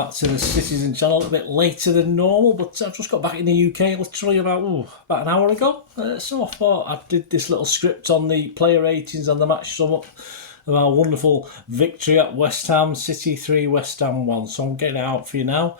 back to the Citizen channel a little bit later than normal, but I've just got back in the UK literally about an hour ago. So I thought I did this little script on the player ratings and the match sum up of our wonderful victory at West Ham, City 3, West Ham 1. So I'm getting it out for you now.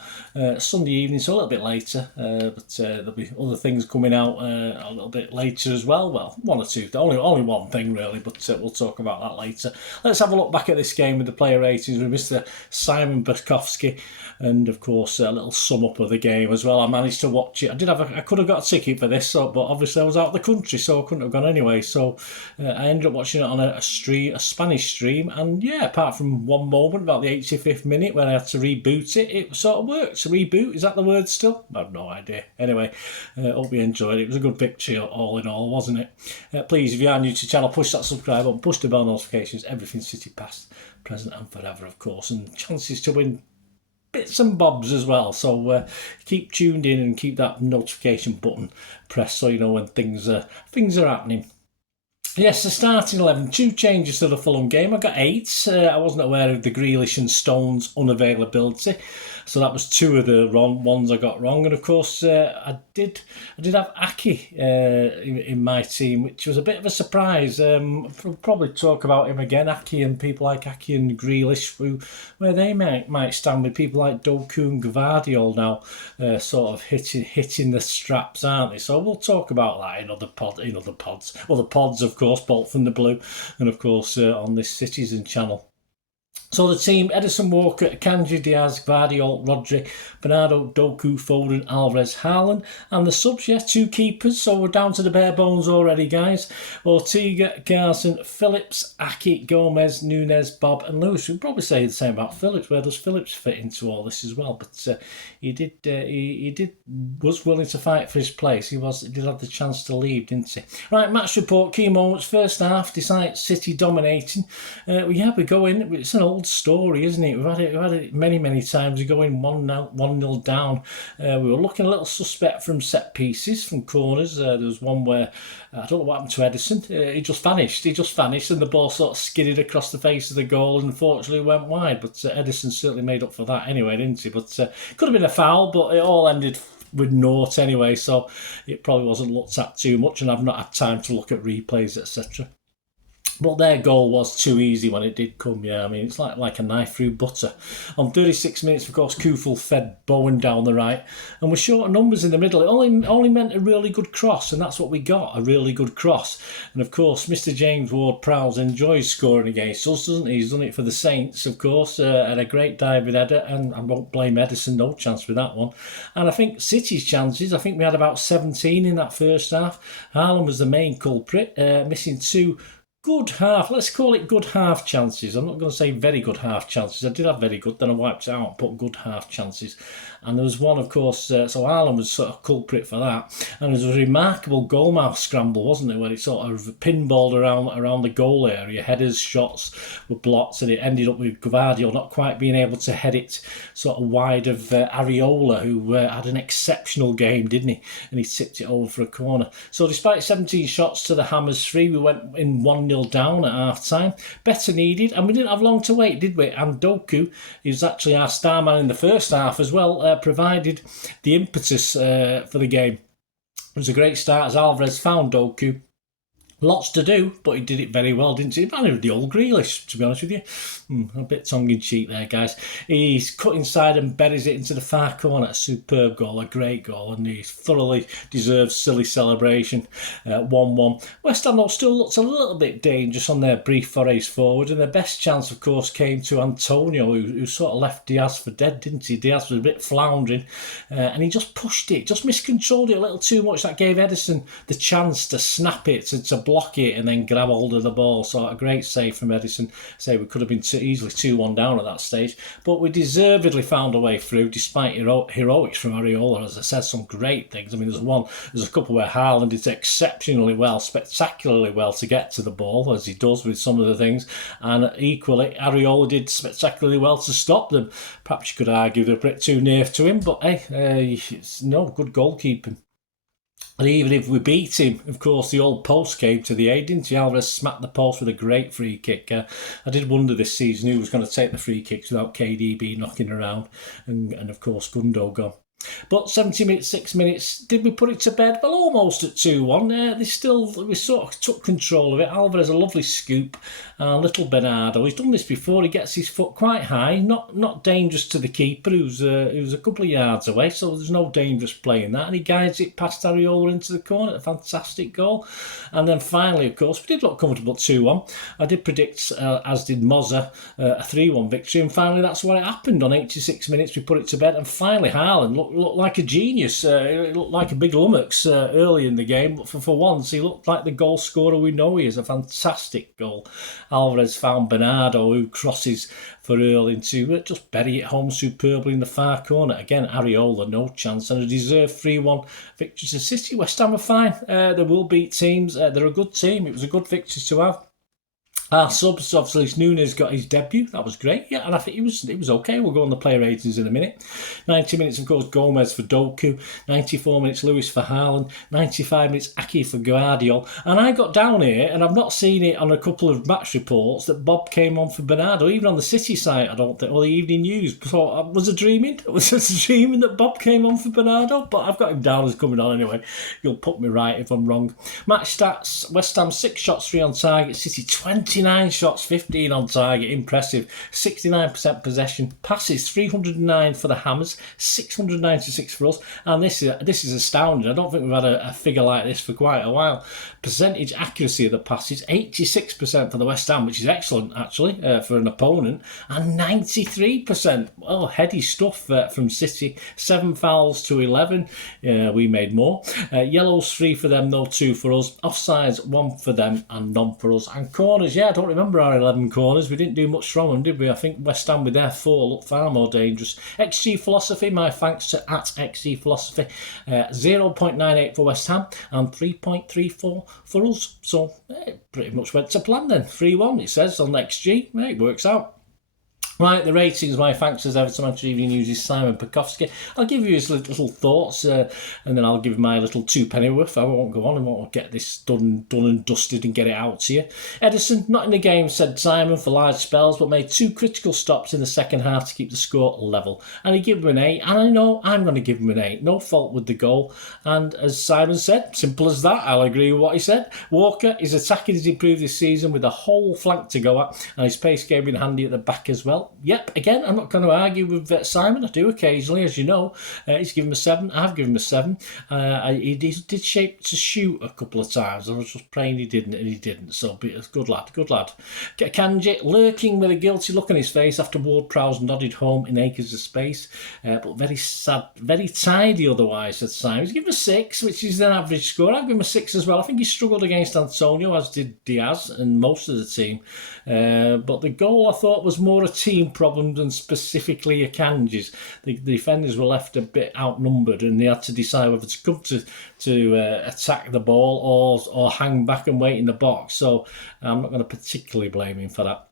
Sunday evening, so a little bit later, but there'll be other things coming out a little bit later as well. Well, one or two, only one thing really, but we'll talk about that later. Let's have a look back at this game with the player ratings with Mr. Simon Bajkowski, and of course a little sum up of the game as well. I managed to watch it. I could have got a ticket for this, but obviously I was out of the country, so I couldn't have gone anyway. So I ended up watching it on a Spanish stream, and yeah, apart from one moment about the 85th minute when I had to reboot it, it sort of worked. So reboot, is that the word still? I have no idea. Anyway, hope you enjoyed it. It was a good victory all in all, wasn't it? Please, if you are new to the channel, push that subscribe button, push the bell notifications, everything City past, present and forever, of course, and chances to win bits and bobs as well. So keep tuned in and keep that notification button pressed so you know when things are happening. Yes, the starting 11, 2 changes to the Fulham game. I got 8. I wasn't aware of the Grealish and Stones unavailability, so that was 2 of the ones I got wrong. And of course, I did have Aki in my team, which was a bit of a surprise. We'll probably talk about him again, Aki, and people like Aki and Grealish, where they might stand with people like Doku and Gvardiol now, sort of hitting the straps, aren't they? So we'll talk about that in other pods. Well, the pods, of course, Bolt from the Blue, and of course on this Citizen channel. So the team: Edison, Walker, Kanji, Diaz, Gvardiol, Rodri, Bernardo, Doku, Foden, Alvarez, Haaland. And the subs, 2 keepers, so we're down to the bare bones already, guys. Ortega, Carson, Phillips, Aki, Gomez, Nunes, Bob and Lewis. We'd probably say the same about Phillips. Where does Phillips fit into all this as well? But he was willing to fight for his place. He did have the chance to leave, didn't he? Right, match report, key moments. First half, decide City dominating. We go in, it's an old story, isn't it? We've had it many times. We go in 1-0 down. We were looking a little suspect from set pieces, from corners. There was one where I don't know what happened to Edison. He just vanished, and the ball sort of skidded across the face of the goal and unfortunately went wide. But Edison certainly made up for that anyway, didn't he? But could have been a foul, but it all ended with naught anyway, so it probably wasn't looked at too much, and I've not had time to look at replays, etc. But their goal was too easy when it did come, I mean, it's like a knife through butter. On 36 minutes, of course, Kufel fed Bowen down the right, and we're short of numbers in the middle. It only meant a really good cross, and that's what we got, a really good cross. And of course, Mr. James Ward-Prowse enjoys scoring against us, doesn't he? He's done it for the Saints, of course, had a great dive with header, and I won't blame Edison, no chance with that one. And I think City's chances, I think we had about 17 in that first half. Haaland was the main culprit, missing 2 good half, let's call it good half chances. I'm not going to say very good half chances. I did have very good, then I wiped it out and put good half chances. And there was one, of course, so Haaland was sort of culprit for that. And there was a remarkable goalmouth scramble, wasn't there, where it sort of pinballed around the goal area. Headers, shots were blocked, and it ended up with Gvardiol not quite being able to head it sort of wide of Areola, who had an exceptional game, didn't he? And he tipped it over for a corner. So despite 17 shots to the Hammers 3, we went in 1-0 down at half time. Better needed, and we didn't have long to wait, did we? And Doku, he was actually our star man in the first half as well, provided the impetus for the game. It was a great start as Alvarez found Doku. Lots to do, but he did it very well, didn't he? Kind of the old Grealish, to be honest with you. A bit tongue-in-cheek there, guys. He's cut inside and buries it into the far corner. A superb goal, a great goal, and he thoroughly deserves silly celebration. 1-1. West Ham, though, still looked a little bit dangerous on their brief forays forward, and their best chance, of course, came to Antonio, who sort of left Diaz for dead, didn't he? Diaz was a bit floundering, and he just pushed it, just miscontrolled it a little too much. That gave Edison the chance to snap it, to block it and then grab hold of the ball. So a great save from Edison. Say we could have been easily 2-1 down at that stage, but we deservedly found a way through despite heroics from Areola. As I said, some great things. I mean, there's a couple where Haaland did exceptionally well, spectacularly well to get to the ball, as he does with some of the things, and equally Areola did spectacularly well to stop them. Perhaps you could argue they're a bit too near to him, but hey, it's no good goalkeeping. And even if we beat him, of course, the old post came to the aid, didn't he? Alvarez smacked the post with a great free kick. I did wonder this season who was going to take the free kicks without KDB knocking around. And of course, Gundogan. But 70 minutes, 6 minutes, did we put it to bed? Well, almost at 2-1. We sort of took control of it. Alvarez, a lovely scoop. Little Bernardo, he's done this before. He gets his foot quite high, not dangerous to the keeper, who's a couple of yards away, so there's no dangerous play in that. And he guides it past Areola into the corner. A fantastic goal. And then finally, of course, we did look comfortable at 2-1. I did predict, as did Mozza, a 3-1 victory. And finally, that's what happened. On 86 minutes, we put it to bed. And finally, Haaland looked like a genius. He looked like a big lummox early in the game. But for once, he looked like the goal scorer we know he is. A fantastic goal. Alvarez found Bernardo, who crosses for Earl into it, just bury it home superbly in the far corner. Again, Areola, no chance. And a deserved 3-1 victory to City. West Ham are fine. They will beat teams. They're a good team. It was a good victory to have. Our subs, obviously, Nunes got his debut. That was great. Yeah, and I think it was okay. We'll go on the player ratings in a minute. 90 minutes, of course, Gomez for Doku. 94 minutes, Lewis for Haaland. 95 minutes, Ake for Guardiola. And I got down here, and I've not seen it on a couple of match reports, that Bob came on for Bernardo. Even on the City site, I don't think, or the Evening News. So was I dreaming? Was I dreaming that Bob came on for Bernardo? But I've got him down as coming on anyway. You'll put me right if I'm wrong. Match stats, West Ham 6 shots, 3 on target. City 29 shots, 15 on target, impressive. 69% possession, passes 309 for the Hammers, 696 for us, and this is astounding. I don't think we've had a figure like this for quite a while. Percentage accuracy of the passes, 86% for the West Ham, which is excellent actually for an opponent, and 93%. Oh, heady stuff from City. 7 fouls to 11. We made more. Yellows 3 for them, no 2 for us. Offsides 1 for them and none for us. And corners, I don't remember our 11 corners. We didn't do much from them, did we? I think West Ham with their 4 looked far more dangerous. XG Philosophy, my thanks to @XG Philosophy. 0.98 for West Ham and 3.34 for us. So pretty much went to plan then. 3-1 it says on XG. It works out. Right, the ratings, my thanks as ever to Manchester Evening News' Simon Bajkowski. I'll give you his little thoughts and then I'll give my little 2 worth. I won't go on, I won't get this done and dusted and get it out to you. Edison, not in the game, said Simon, for large spells, but made 2 critical stops in the second half to keep the score level. And he gave him an 8, and I know I'm going to give him an 8. No fault with the goal. And as Simon said, simple as that, I'll agree with what he said. Walker, his attacking has improved this season with a whole flank to go at, and his pace game in handy at the back as well. Yep, again, I'm not going to argue with Simon. I do occasionally, as you know. He's given him a 7. I've given him a 7. He did shape to shoot a couple of times. I was just praying he didn't, and he didn't. So, good lad. Kanji, lurking with a guilty look on his face after Ward-Prowse nodded home in acres of space. But very sad, very tidy otherwise, said Simon. He's given him a 6, which is an average score. I've given him a 6 as well. I think he struggled against Antonio, as did Diaz and most of the team. But the goal, I thought, was more a team problem than specifically Akanji's. The defenders were left a bit outnumbered, and they had to decide whether to come to attack the ball or hang back and wait in the box. So I'm not going to particularly blame him for that.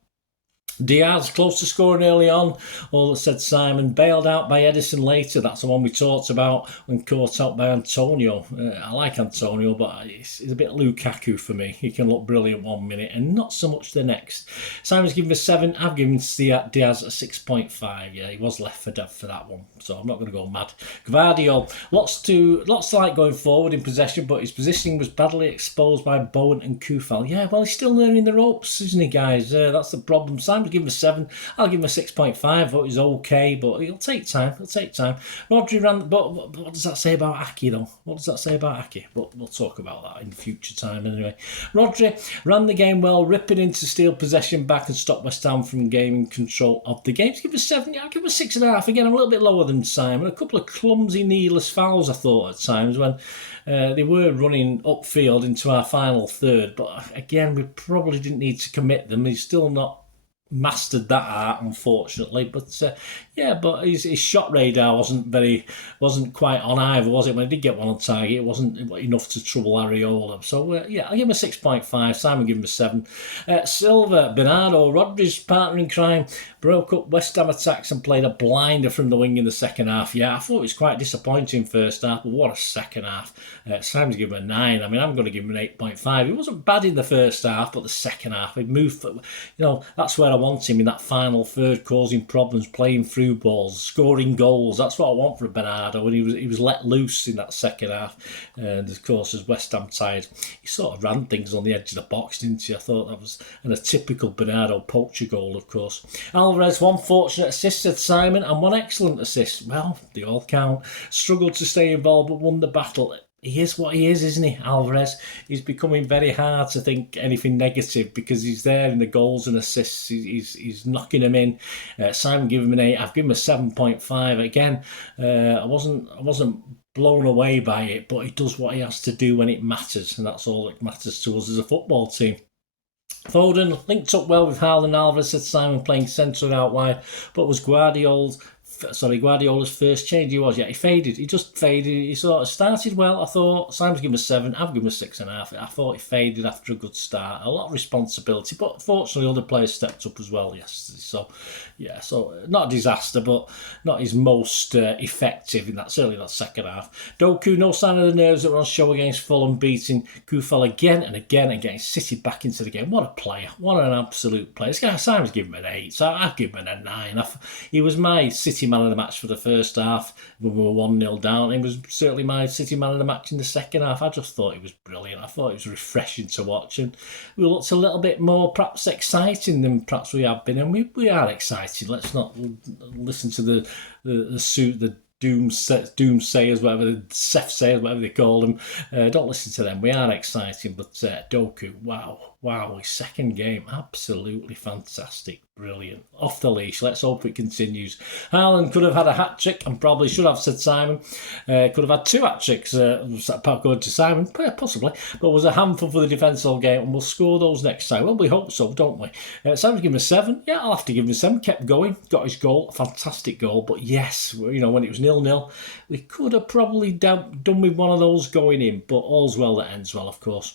Diaz, close to scoring early on, all that said Simon, bailed out by Edison later. That's the one we talked about when caught out by Antonio. I like Antonio, but he's a bit Lukaku for me. He can look brilliant 1 minute and not so much the next. Simon's given a 7. I've given Diaz a 6.5. Yeah, he was left for dead for that one, so I'm not going to go mad. Guardiola, lots to like going forward in possession, but his positioning was badly exposed by Bowen and Kufal. Yeah, well, he's still learning the ropes, isn't he, guys? That's the problem. Simon give him a 7. I'll give him a 6.5. I thought it was okay, but it'll take time. Rodri ran, but what does that say about Ake though? What does that say about Ake? But we'll talk about that in future time anyway. Rodri ran the game well, ripping in to steal possession back and stop West Ham from gaining control of the game. Give him a 7. I'll give him a 6.5. Again, I'm a little bit lower than Simon. A couple of clumsy, needless fouls I thought at times when they were running upfield into our final third, but again, we probably didn't need to commit them. He's still not mastered that art, unfortunately. But yeah, but his shot radar wasn't quite on either, was it? When he did get one on target, it wasn't enough to trouble Areola. So yeah, I'll give him a 6.5. Simon give him a 7. Silva, Bernardo, Rodri's partner in crime, broke up West Ham attacks and played a blinder from the wing in the second half. Yeah, I thought it was quite disappointing first half, but what a second half. Simon's given him a 9. I mean, I'm going to give him an 8.5. He wasn't bad in the first half, but the second half, he moved. That's where I want him, in that final third, causing problems, playing through balls, scoring goals. That's what I want for Bernardo, and he was let loose in that second half. And of course, as West Ham tired, he sort of ran things on the edge of the box, didn't he? I thought that was a typical Bernardo poacher goal, of course. Alvarez, 1 fortunate assist, said Simon, and 1 excellent assist. Well, they all count. Struggled to stay involved, but won the battle. He is what he is, isn't he, Alvarez? He's becoming very hard to think anything negative, because he's there in the goals and assists. He's knocking them in. Simon gave him an 8. I've given him a 7.5. Again, I wasn't blown away by it, but he does what he has to do when it matters, and that's all that matters to us as a football team. Foden linked up well with Haaland. Alvarez, said Simon, playing centre and out wide, but was Guardiola's first change. He faded. He just faded. He sort of started well, I thought. Simon's given him a 7. I've given him a 6.5. I thought he faded after a good start. A lot of responsibility, but fortunately other players stepped up as well yesterday. So yeah, so not a disaster, but not his most effective in that, certainly that second half. Doku, no sign of the nerves that were on show against Fulham, beating Kufal again and again and getting City back into the game. What a player. What an absolute player. This guy, Simon's given him an 8, so I've given him a 9. He was my City man of the match for the first half when we were 1-0 down. He was certainly my City man of the match in the second half. I just thought he was brilliant. I thought it was refreshing to watch, and we looked a little bit more perhaps exciting than perhaps we have been, and we are excited. Let's not listen to the doomsayers, whatever the Seth-sayers, whatever they call them. Don't listen to them. We are exciting, but Doku, wow, his second game, absolutely fantastic, brilliant, off the leash. Let's hope it continues. Haaland could have had a hat-trick, and probably should have, said Simon. Could have had 2 hat-tricks, going to Simon, possibly, but was a handful for the defence all game, and we'll score those next time. Well, we hope so, don't we? Simon's given him a 7. Yeah, I'll have to give him a 7. Kept going, got his goal, a fantastic goal, but yes, when it was 0-0, we could have probably done with one of those going in, but all's well that ends well, of course.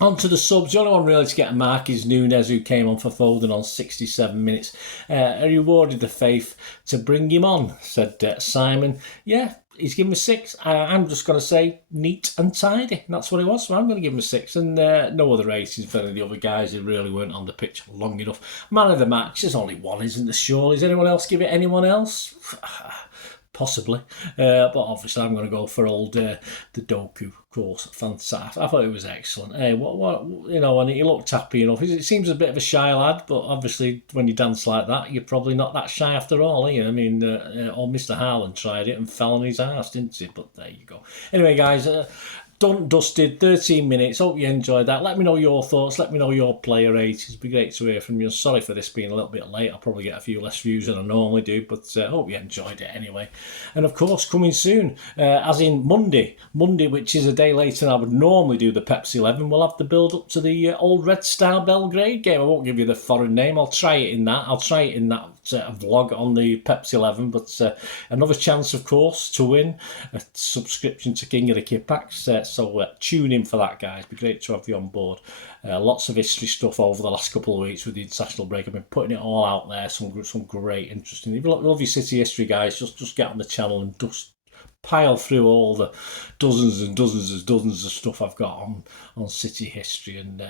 On to the subs. The only one really to get a mark is Nunes, who came on for Foden on 67 minutes. He rewarded the faith to bring him on, said Simon. Yeah, he's given him a 6. I'm just going to say neat and tidy. That's what it was, so I'm going to give him a 6. And no other ratings for any of the other guys who really weren't on the pitch long enough. Man of the match, there's only one, isn't there, surely? Does anyone else give it anyone else? Possibly, but obviously I'm going to go for old the Doku, of course. Fantastic. I thought it was excellent. Hey, and he looked happy enough. It seems a bit of a shy lad, but obviously when you dance like that, you're probably not that shy after all, are you? I mean, old Mr. Haaland tried it and fell on his arse, didn't he? But there you go. Anyway, guys. Done, dusted, 13 minutes. Hope you enjoyed that. Let me know your thoughts. Let me know your player ratings. It'd be great to hear from you. Sorry for this being a little bit late. I'll probably get a few less views than I normally do, but hope you enjoyed it anyway. And of course, coming soon, as in Monday, which is a day later than I would normally do the Pepsi 11, we'll have the build-up to the old Red Star Belgrade game. I won't give you the foreign name. I'll try it in that vlog on the Pepsi 11, but another chance, of course, to win a subscription to King of the Kippax. So tune in for that, guys. It'd be great to have you on board. Lots of history stuff over the last couple of weeks with the international break. I've been putting it all out there. Some great, interesting. If you love your city history, guys, just get on the channel and just pile through all the dozens of stuff I've got on city history. And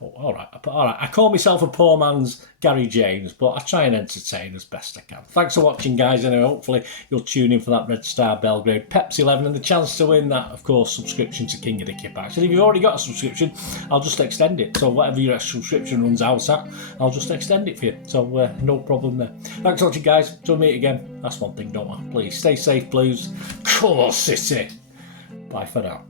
all right. I call myself a poor man's Gary James, but I try and entertain as best I can. Thanks for watching, guys. Anyway, hopefully you'll tune in for that Red Star Belgrade Pepsi 11 and the chance to win that, of course, subscription to King of the Kippax. And if you've already got a subscription, I'll just extend it. So whatever your subscription runs out at, I'll just extend it for you. So no problem there. Thanks for watching, guys. Till we meet again. That's one thing, don't I? Please stay safe, Blues. Cool City. Bye for now.